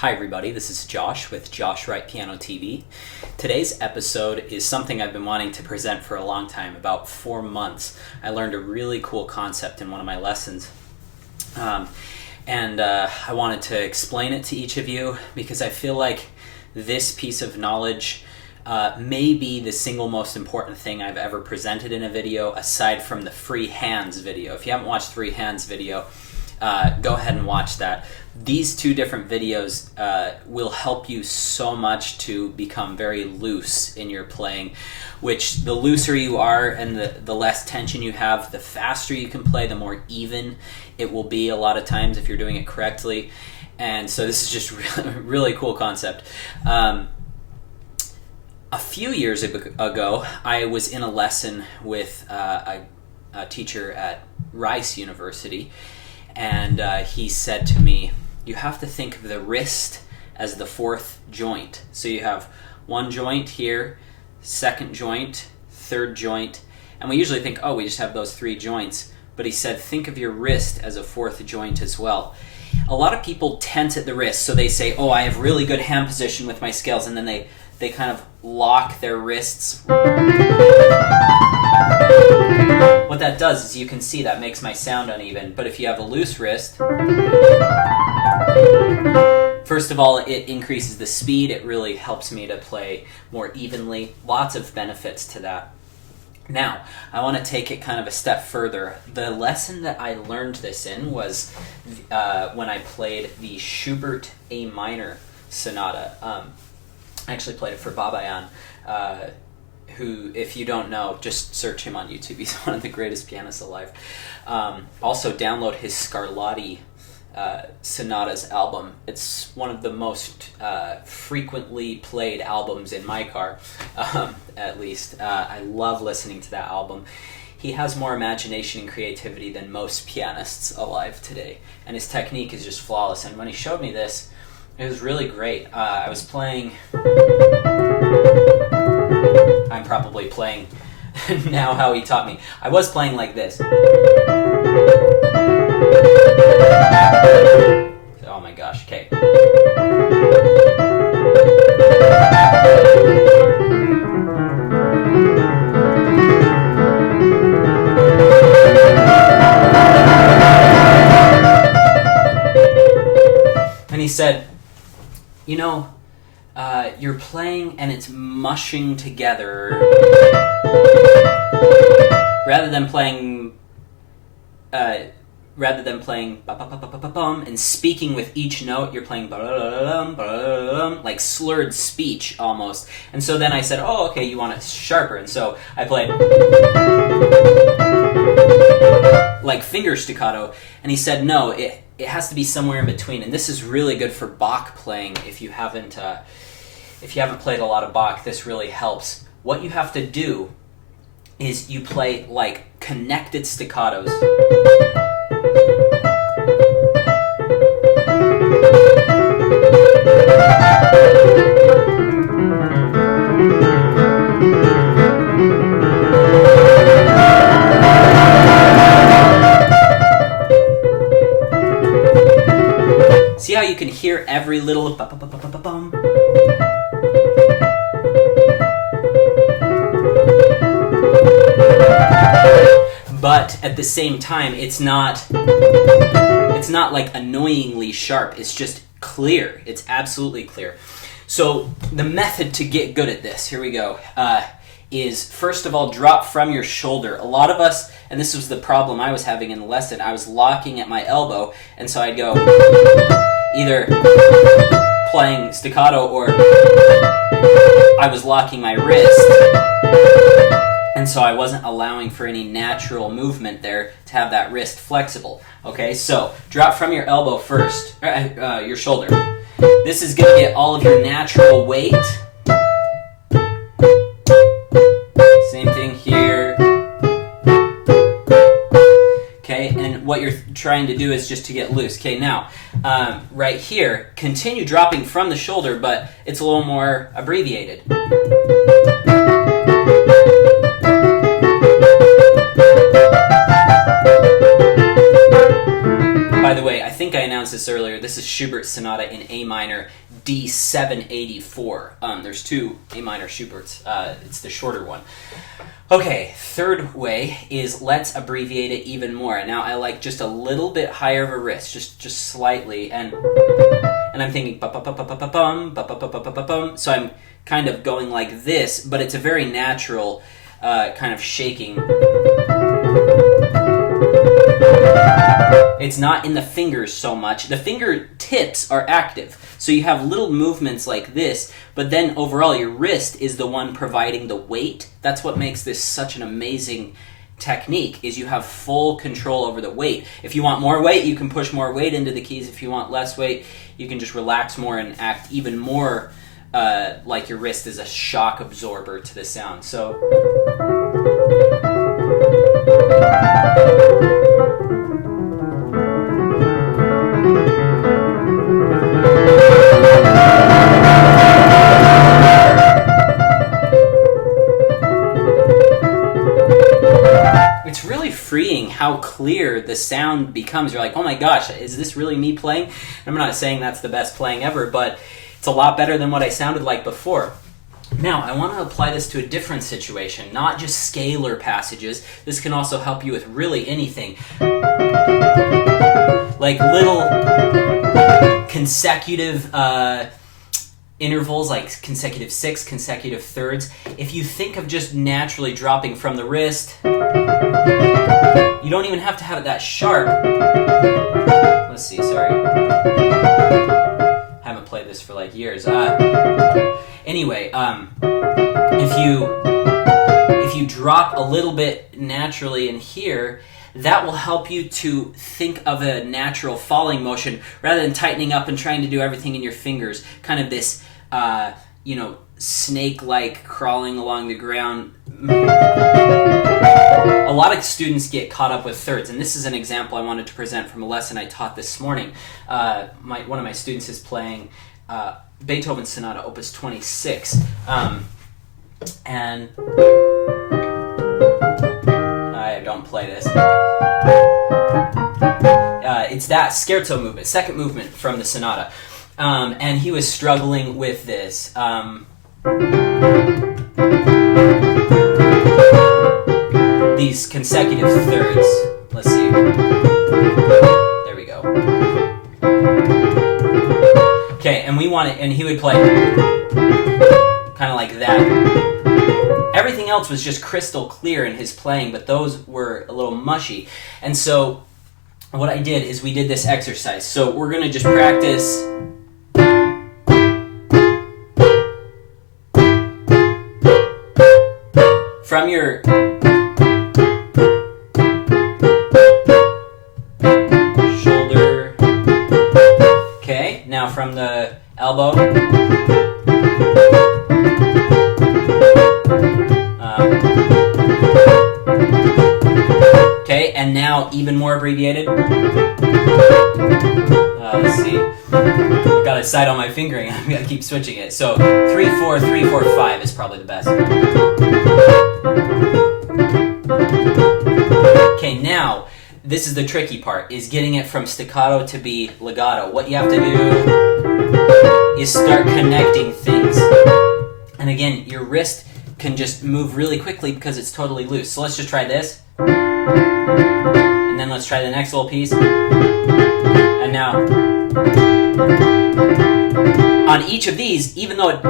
Hi everybody, this is Josh with Josh Wright Piano TV. Today's episode is something I've been wanting to present for a long time, about 4 months. I learned a really cool concept in one of my lessons. I wanted to explain it to each of you because I feel like this piece of knowledge may be the single most important thing I've ever presented in a video aside from the free hands video. If you haven't watched free hands video, go ahead and watch that. These two different videos will help you so much to become very loose in your playing, which the looser you are and the less tension you have, the faster you can play, the more even it will be a lot of times if you're doing it correctly. And so this is just really cool concept. A few years ago, I was in a lesson with a teacher at Rice University, and he said to me, you have to think of the wrist as the fourth joint. So you have one joint here, second joint, third joint, and we usually think, oh, we just have those 3 joints. But he said, think of your wrist as a fourth joint as well. A lot of people tense at the wrist, so they say, oh, I have really good hand position with my scales, and then they kind of lock their wrists. What that does is, you can see that makes my sound uneven, but if you have a loose wrist, first of all, it increases the speed. It really helps me to play more evenly. Lots of benefits to that. Now, I want to take it kind of a step further. The lesson that I learned this in was when I played the Schubert A minor sonata. I actually played it for Babayan, who, if you don't know, just search him on YouTube. He's one of the greatest pianists alive. Also, download his Scarlatti Sonatas album. It's one of the most frequently played albums in my car, at least. I love listening to that album. He has more imagination and creativity than most pianists alive today, and his technique is just flawless. And when he showed me this, it was really great. I was playing... I'm probably playing now how he taught me. I was playing like this. Oh my gosh, okay. And he said, you know, you're playing and it's mushing together rather than playing ba-ba-ba-ba-bum and speaking with each note. You're playing ba-da-da-da-dum, ba-da-da-da-dum, like slurred speech almost. And so then I said, oh, okay, you want it sharper. And so I played like finger staccato, and he said, no, it has to be somewhere in between. And this is really good for Bach playing. If you haven't played a lot of Bach, this really helps. What you have to do is you play like connected staccatos. See how you can hear every little ba-ba-ba-ba-ba-bum? But at the same time, it's not like annoyingly sharp. It's just clear. It's absolutely clear. So the method to get good at this, here we go, is first of all, drop from your shoulder. A lot of us, and this was the problem I was having in the lesson, I was locking at my elbow, and so I'd go either playing staccato or I was locking my wrist. And so I wasn't allowing for any natural movement there to have that wrist flexible. Okay, so drop from your elbow first, your shoulder. This is going to get all of your natural weight. Same thing here. Okay, and what you're trying to do is just to get loose. Okay, now, right here, continue dropping from the shoulder, but it's a little more abbreviated. By the way, I think I announced this earlier. This is Schubert's Sonata in A minor, D784. There's two A minor Schuberts. It's the shorter one. Okay, third way is let's abbreviate it even more. Now I like just a little bit higher of a wrist, just slightly, and I'm thinking ba-ba-ba-ba-ba-bum, ba-ba-ba-ba-ba-bum. So I'm kind of going like this, but it's a very natural kind of shaking. It's not in the fingers so much. The fingertips are active, so you have little movements like this, but then overall your wrist is the one providing the weight. That's what makes this such an amazing technique, is you have full control over the weight. If you want more weight, you can push more weight into the keys. If you want less weight, you can just relax more and act even more like your wrist is a shock absorber to the sound. So it's really freeing how clear the sound becomes. You're like, oh my gosh, is this really me playing? I'm not saying that's the best playing ever, but it's a lot better than what I sounded like before. Now, I want to apply this to a different situation, not just scalar passages. This can also help you with really anything. Like little consecutive intervals, like consecutive sixths, consecutive thirds. If you think of just naturally dropping from the wrist, you don't even have to have it that sharp. Let's see, sorry. Haven't played this for like years. Anyway, if you drop a little bit naturally in here, that will help you to think of a natural falling motion rather than tightening up and trying to do everything in your fingers. Kind of this, snake-like crawling along the ground. A lot of students get caught up with thirds, and this is an example I wanted to present from a lesson I taught this morning. One of my students is playing Beethoven's Sonata, Opus 26, and I don't play this. It's that scherzo movement, second movement from the sonata, and he was struggling with this. These consecutive thirds. Let's see. There we go. Okay, and we want it, and he would play kind of like that. Everything else was just crystal clear in his playing, but those were a little mushy. And so what I did is we did this exercise. So we're going to just practice from your shoulder. Okay, now from the elbow. Okay, and now even more abbreviated. Let's see. I've got a sight on my fingering. I'm going to keep switching it. So 3-4, 3-4-5 is probably the best. Okay, now this is the tricky part, is getting it from staccato to be legato. What you have to do is start connecting things. And again, your wrist can just move really quickly because it's totally loose. So let's just try this. And then let's try the next little piece. And now, on each of these, even though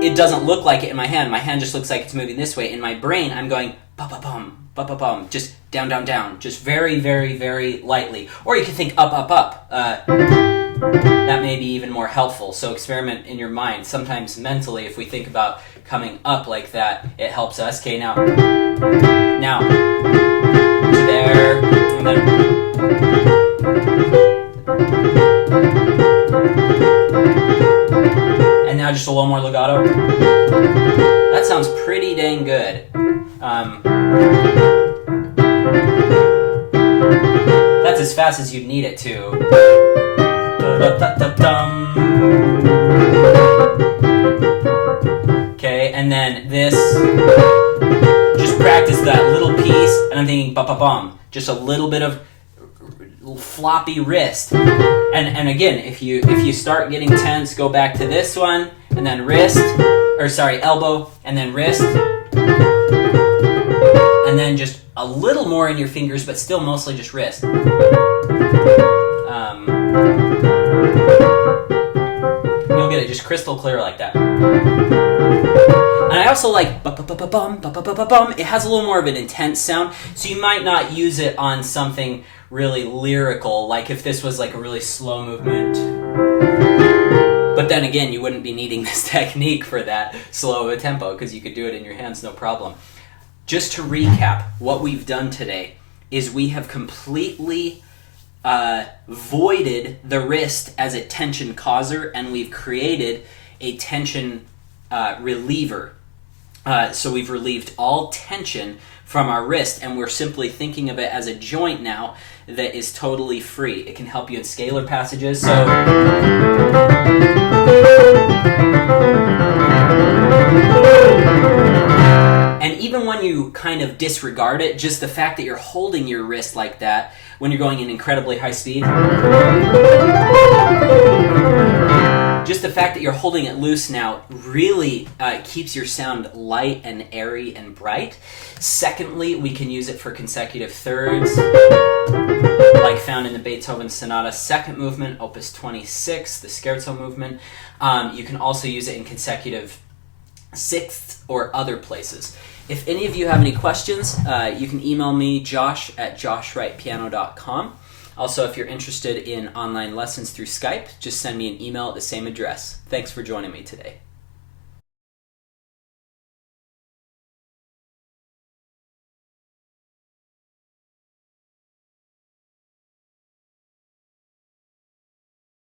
it doesn't look like it in my hand just looks like it's moving this way. In my brain, I'm going ba-ba-bum, ba-ba-bum, just down, down, down, just very, very, very lightly. Or you can think up, up, up. That may be even more helpful. So experiment in your mind. Sometimes mentally, if we think about coming up like that, it helps us. Okay, now to there, and then and now just a little more legato. That sounds pretty dang good. That's as fast as you'd need it to. Okay, and then this, just practice that little piece, and I'm thinking ba-ba-bum, just a little bit of floppy wrist. And again, if you start getting tense, go back to this one, and then wrist, or sorry, elbow, and then wrist, and then just a little more in your fingers, but still mostly just wrist. You'll get it just crystal clear like that. And I also like ba-ba-ba-ba-bum, ba-ba-ba-ba-bum. It has a little more of an intense sound, so you might not use it on something really lyrical, like if this was like a really slow movement. But then again, you wouldn't be needing this technique for that slow of a tempo, because you could do it in your hands, no problem. Just to recap, what we've done today is we have completely voided the wrist as a tension causer, and we've created a tension reliever. So we've relieved all tension from our wrist, and we're simply thinking of it as a joint now that is totally free. It can help you in scalar passages. So and even when you kind of disregard it, just the fact that you're holding your wrist like that when you're going in incredibly high speed, just the fact that you're holding it loose now really keeps your sound light and airy and bright. Secondly, we can use it for consecutive thirds, like found in the Beethoven Sonata second movement, Opus 26, the Scherzo movement. You can also use it in consecutive sixths or other places. If any of you have any questions, you can email me, josh@joshwrightpiano.com. Also, if you're interested in online lessons through Skype, just send me an email at the same address. Thanks for joining me today.